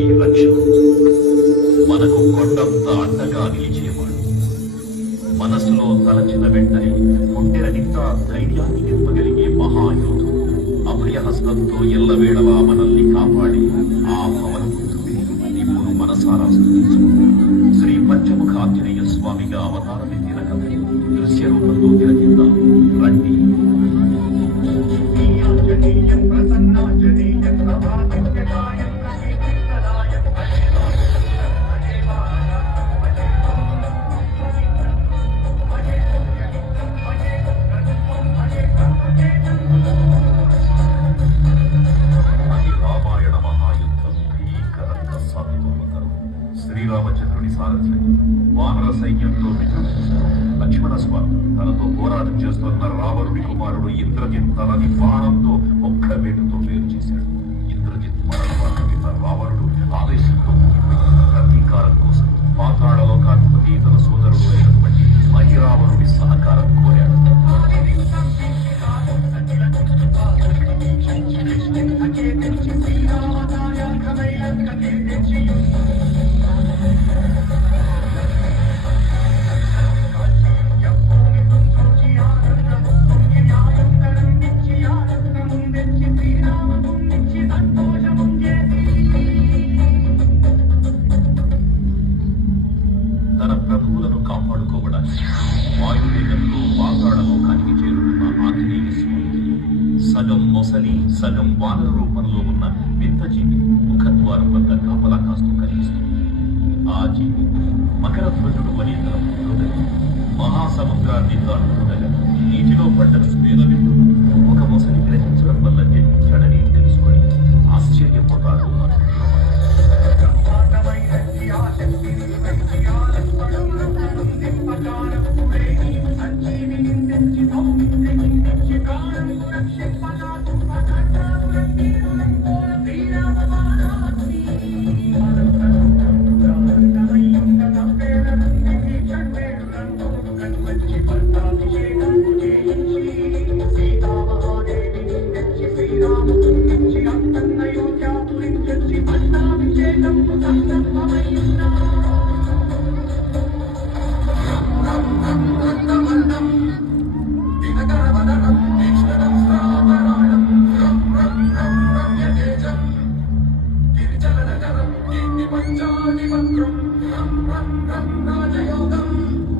మనకి రక్షణ, మనకు కొండంత అండగా నిలిచేవాడు. మనసులో తలచిన వెంటనే గుండెల నిండా ధైర్యాన్ని నింపగలిగే మహాయోధుడు, అభయహస్తంతో ఎల్లవేళలా మనల్ని కాపాడి ఆ పవనపుత్రుడే ఇప్పుడు మనసారా స్తుతించుకుంటాం. శ్రీ పంచముఖ ఆంజనేయ స్వామిగా అవతారమెత్తిన కథ దృశ్య రూపంలో తిలకిద్దాం రండి. శ్రీరామచంద్రుని సారథ్యం వానర సైన్యంతో లక్ష్మణ స్వామి తనతో పోరాటం చేస్తున్న రావణుడి కుమారుడు ఇంద్రజిత్ తలని బాణంతో ఒక్క వేటుతో వేరు చేశాడు. ఇంద్రజిత్ మరణిత రావణుడు ఆవేశంతో ప్రతీకారం కోసం పాతాళ లోకాధిపతి తన సోదరుడు అయినటువంటి మహిరావణుడి సహకారం కోరాడు. తన ప్రభువులను కాపాడుకోవడానికి వాయువేగంలో పాతాళ లోకానికి చేరుకున్న ఆంజనేయ స్వామికి సగం మొసలి సగం వానర రూపంలో ఉన్న వింత జీవి ముఖద్వారం వద్ద కాపలా కాస్తూ కనిపిస్తుంది. ఆ జీవి మకర ధ్వజుడు అనే తన పుత్రుడని మహాసముద్రాన్ని దాటుతుండగా నీటిలో పడ్డ స్వేదవిందు ఒక మొసలి గ్రహించడం వల్ల జన్మించాడని తెలుసుకొని ఆశ్చర్యపోతాడు.